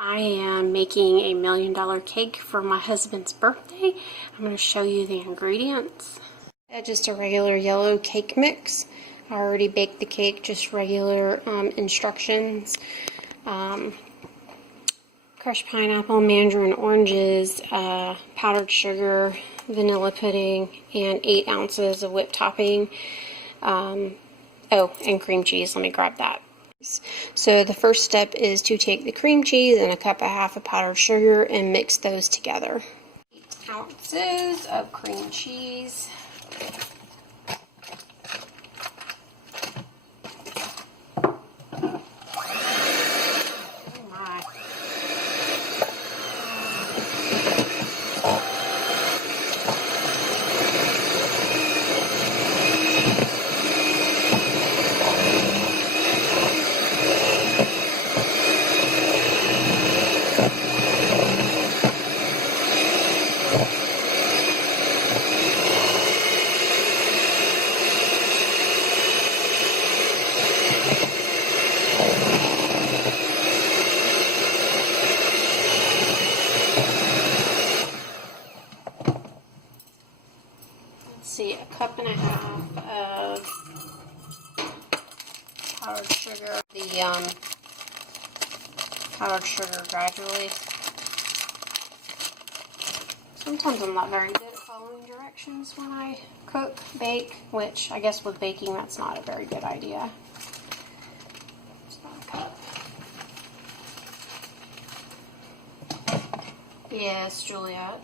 I am making a $1 million cake for my husband's birthday. I'm going to show you the ingredients. Just a regular yellow cake mix. I already baked the cake, just regular instructions. Crushed pineapple, mandarin oranges, powdered sugar, vanilla pudding, and 8 ounces of whipped topping. Oh, and cream cheese. Let me grab that. So the first step is to take the cream cheese and a cup and a half of powdered sugar and mix those together. 8 ounces of cream cheese. See, a cup and a half of powdered sugar. The powdered sugar gradually. Sometimes I'm not very good at following directions when I cook, bake, which I guess with baking that's not a very good idea. It's about a cup. Yes, Juliet.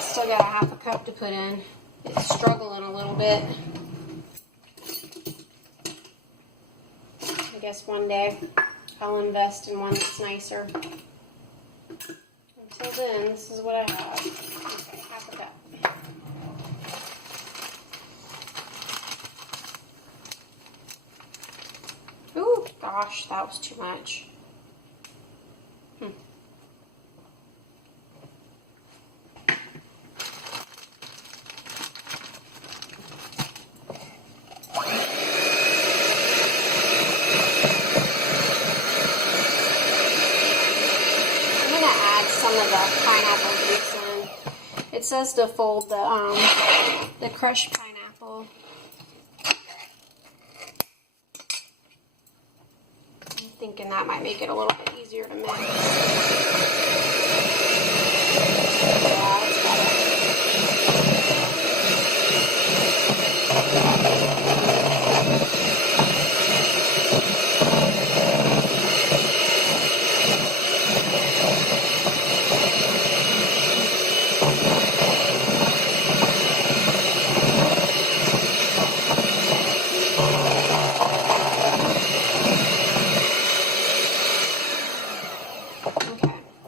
Still got a half a cup to put in. It's struggling a little bit. I guess one day I'll invest in one that's nicer. Until then, this is what I have. Okay, half a cup. Ooh, gosh, that was too much. Some of the pineapple juice in. It says to fold the crushed pineapple. I'm thinking that might make it a little bit easier to mix. Yeah, that's better.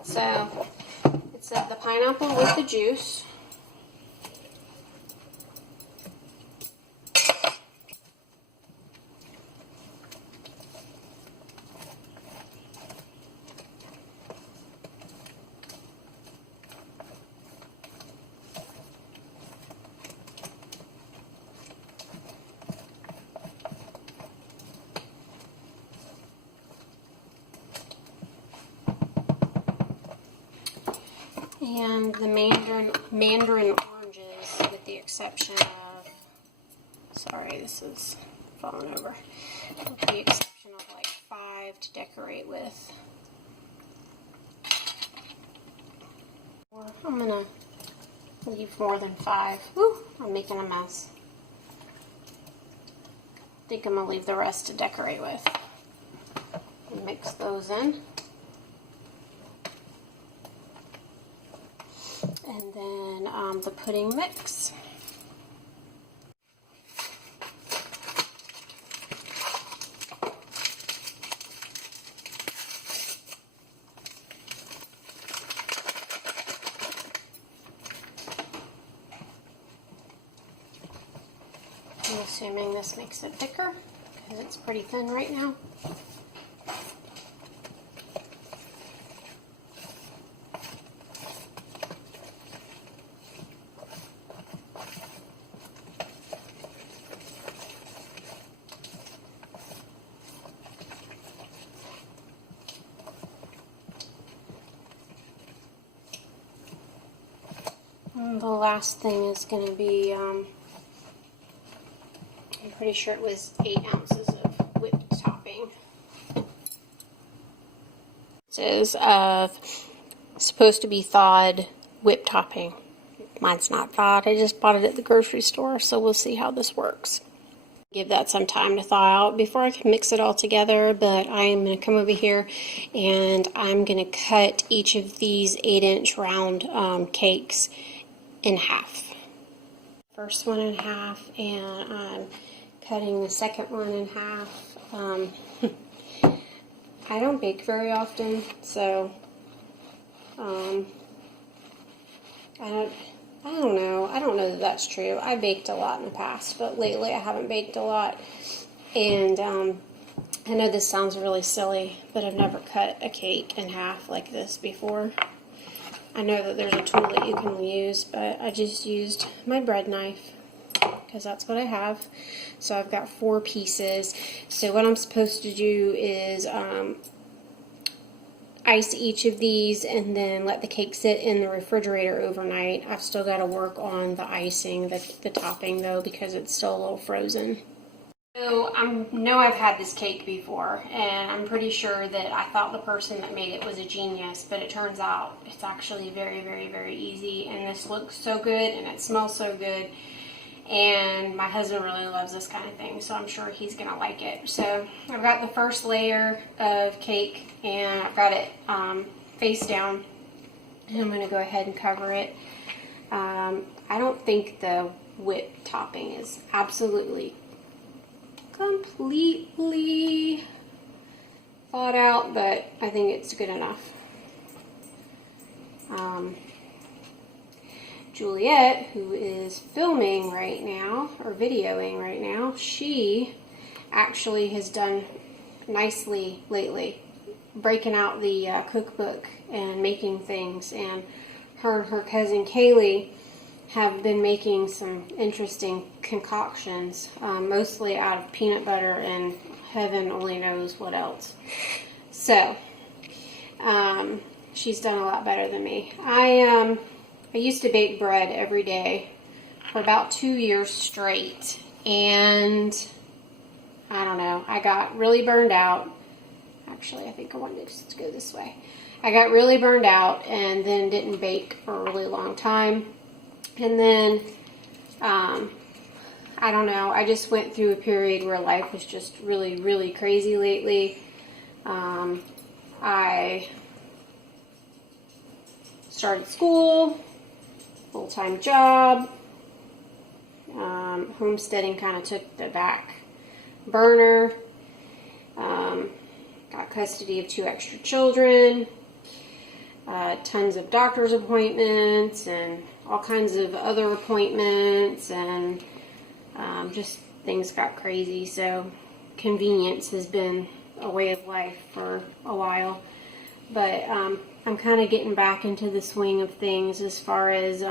So, it's the pineapple with the juice. And the mandarin oranges, with the exception of, sorry, this is falling over, with the exception of like 5 to decorate with. I'm gonna leave more than 5. Woo, I'm making a mess. I think I'm gonna leave the rest to decorate with. Mix those in. And then the pudding mix. I'm assuming this makes it thicker because it's pretty thin right now. And the last thing is going to be, I'm pretty sure it was 8 ounces of whipped topping. This is supposed to be thawed whipped topping. Mine's not thawed. I just bought it at the grocery store, so we'll see how this works. Give that some time to thaw out before I can mix it all together, but I am going to come over here and I'm going to cut each of these 8-inch round cakes in half. First one in half, and I'm cutting the second one in half. I don't bake very often, so I don't know. I don't know that that's true. I baked a lot in the past, but lately I haven't baked a lot. And I know this sounds really silly, but I've never cut a cake in half like this before. I know that there's a tool that you can use, but I just used my bread knife because that's what I have. So I've got 4 pieces. So what I'm supposed to do is ice each of these and then let the cake sit in the refrigerator overnight. I've still got to work on the icing, the topping though, because it's still a little frozen. So I know I've had this cake before, and I'm pretty sure that I thought the person that made it was a genius, but it turns out it's actually very, very, very easy, and this looks so good and it smells so good, and my husband really loves this kind of thing, so I'm sure he's gonna like it. So I've got the first layer of cake and I've got it face down, and I'm gonna go ahead and cover it. I don't think the whipped topping is completely thawed out, but I think it's good enough. Juliet, who is filming right now, or videoing right now, she actually has done nicely lately, breaking out the cookbook and making things, and her and her cousin Kaylee have been making some interesting concoctions, mostly out of peanut butter and heaven only knows what else. So, she's done a lot better than me. I used to bake bread every day for about 2 years straight, and I don't know, I got really burned out. Actually, I think I wanted to go this way. I got really burned out and then didn't bake for a really long time. And then, I don't know, I just went through a period where life was just really, really crazy lately. I started school, full-time job, homesteading kind of took the back burner, got custody of 2 extra children, tons of doctor's appointments and all kinds of other appointments, and just things got crazy. So convenience has been a way of life for a while, but I'm kind of getting back into the swing of things as far as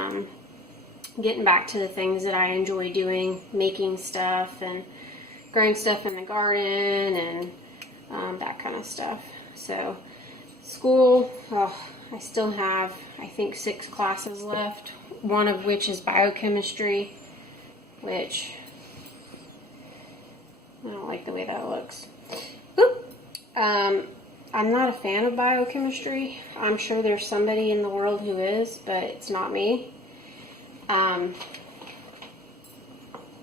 getting back to the things that I enjoy doing, making stuff and growing stuff in the garden and that kind of stuff. So school, I still have, I think, 6 classes left, one of which is biochemistry, which I don't like the way that looks. I'm not a fan of biochemistry. I'm sure there's somebody in the world who is, but it's not me.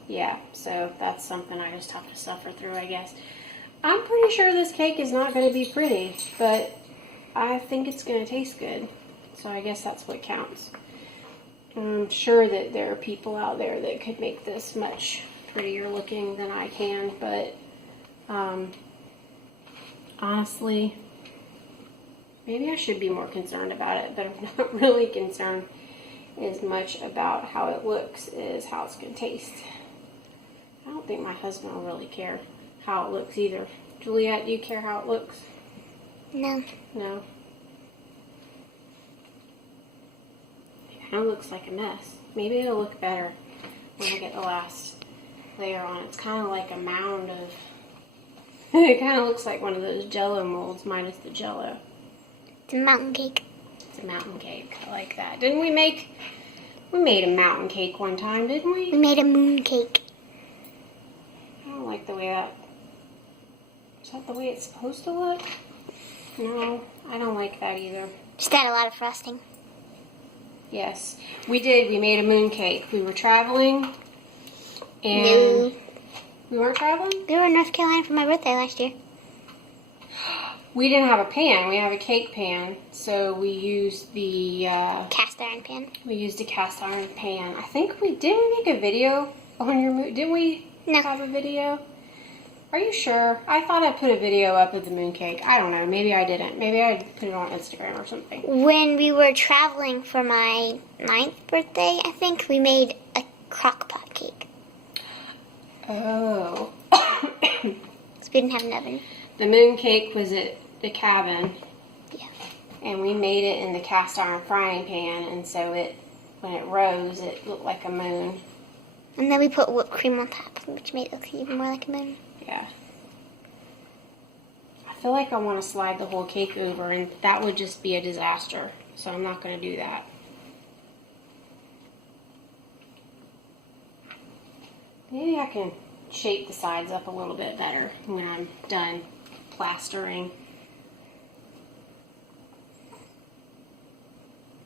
Yeah, so that's something I just have to suffer through, I guess. I'm pretty sure this cake is not going to be pretty, but I think it's going to taste good. So I guess that's what counts. I'm sure that there are people out there that could make this much prettier looking than I can, but honestly, maybe I should be more concerned about it, but I'm not really concerned as much about how it looks as how it's going to taste. I don't think my husband will really care how it looks either. Juliet, do you care how it looks? No. No. It kind of looks like a mess. Maybe it'll look better when I get the last layer on. It's kind of like a mound of... It kind of looks like one of those Jell-O molds minus the Jell-O. It's a mountain cake. It's a mountain cake. I like that. Didn't we make... We made a mountain cake one time, didn't we? We made a moon cake. I don't like the way that... Is that the way it's supposed to look? No, I don't like that either. Just add a lot of frosting. Yes, we did. We made a moon cake. We were traveling, and... No. We weren't traveling? We were in North Carolina for my birthday last year. We didn't have a pan. We have a cake pan, so we used the... Cast iron pan. We used a cast iron pan. I think we... Did we make a video on your moon? Didn't we have a video? Are you sure? I thought I put a video up of the moon cake. I don't know. Maybe I didn't. Maybe I put it on Instagram or something. When we were traveling for my 9th birthday, I think, we made a crock pot cake. Oh. Because we didn't have an oven. The moon cake was at the cabin. Yeah. And we made it in the cast iron frying pan, and so when it rose, it looked like a moon. And then we put whipped cream on top, which made it look even more like a moon. Yeah. I feel like I want to slide the whole cake over, and that would just be a disaster. So I'm not going to do that. Maybe I can shape the sides up a little bit better when I'm done plastering.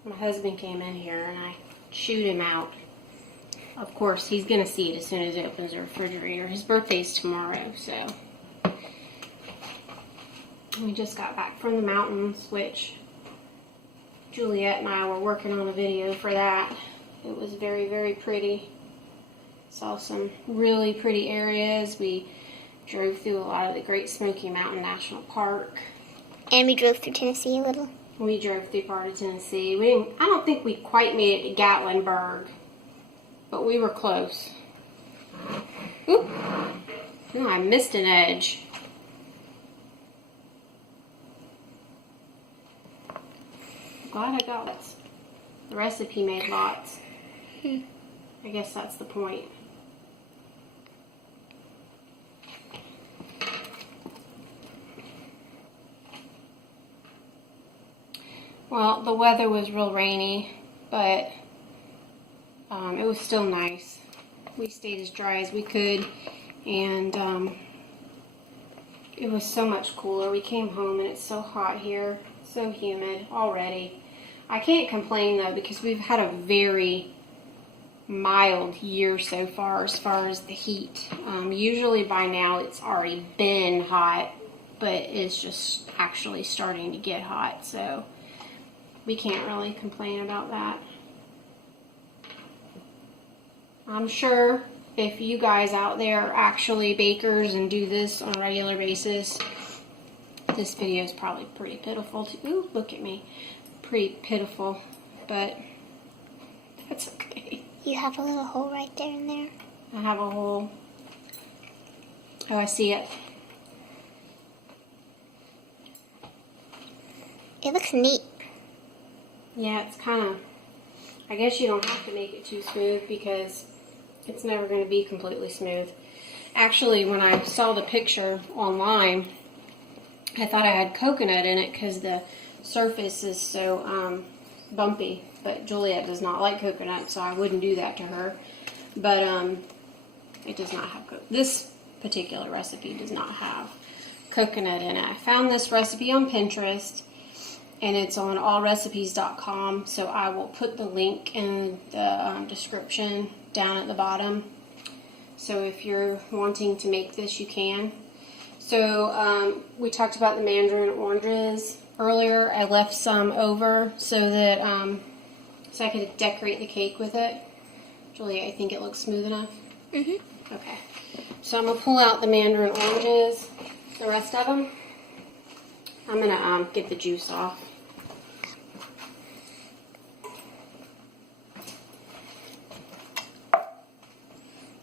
My husband came in here and I shooed him out. Of course, he's going to see it as soon as he opens the refrigerator. His birthday's tomorrow, so. We just got back from the mountains, which Juliet and I were working on a video for that. It was very, very pretty. Saw some really pretty areas. We drove through a lot of the Great Smoky Mountain National Park. And we drove through Tennessee a little. We drove through part of Tennessee. I don't think we quite made it to Gatlinburg, but we were close. Oop! Oh, I missed an edge. Glad I got lots. The recipe made lots. I guess that's the point. Well, the weather was real rainy, but it was still nice. We stayed as dry as we could, and it was so much cooler. We came home and it's so hot here, so humid already. I can't complain though, because we've had a very mild year so far as the heat. Usually by now it's already been hot, but it's just actually starting to get hot, so we can't really complain about that. I'm sure if you guys out there are actually bakers and do this on a regular basis, this video is probably pretty pitiful too. Ooh, look at me. Pretty pitiful, but that's okay. You have a little hole right there and there. I have a hole. Oh, I see it. It looks neat. Yeah, it's kind of, I guess you don't have to make it too smooth because it's never going to be completely smooth. Actually, when I saw the picture online, I thought I had coconut in it because the surface is so bumpy. But Juliet does not like coconut, so I wouldn't do that to her. But it does not have coconut. This particular recipe does not have coconut in it. I found this recipe on Pinterest, and it's on allrecipes.com, so I will put the link in the description down at the bottom. So if you're wanting to make this, you can. So we talked about the mandarin oranges earlier. I left some over so that so I could decorate the cake with it. Julia, I think it looks smooth enough? Mm-hmm. Okay. So I'm going to pull out the mandarin oranges, the rest of them. I'm going to get the juice off.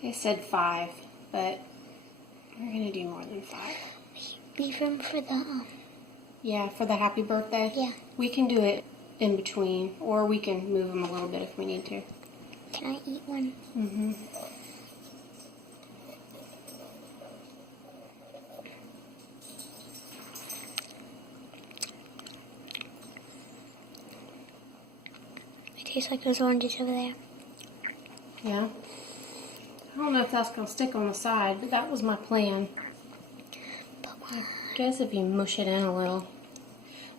They said 5, but we're going to do more than 5. Leave room for the, Yeah, for the happy birthday? Yeah. We can do it in between, or we can move them a little bit if we need to. Can I eat one? Mm-hmm. It tastes like those oranges over there. Yeah. I don't know if that's going to stick on the side, but that was my plan. I guess if you mush it in a little.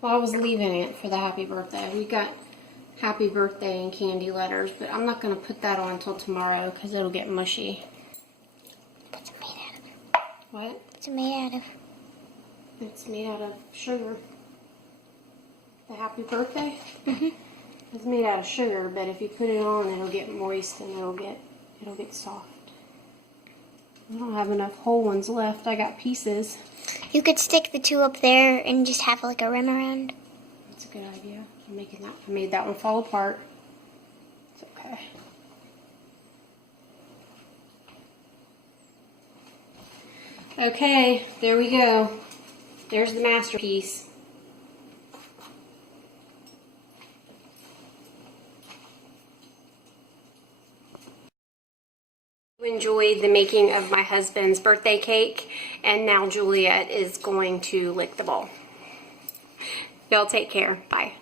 Well, I was leaving it for the happy birthday. We got happy birthday and candy letters, but I'm not going to put that on until tomorrow because it'll get mushy. What's it made out of? What? What's it made out of? It's made out of sugar. The happy birthday? Mm-hmm. It's made out of sugar, but if you put it on, it'll get moist and it'll get soft. I don't have enough whole ones left. I got pieces. You could stick the 2 up there and just have like a rim around. That's a good idea. I made that one fall apart. It's okay. Okay, there we go. There's the masterpiece. Enjoyed the making of my husband's birthday cake, and now Juliet is going to lick the bowl. Y'all take care. Bye.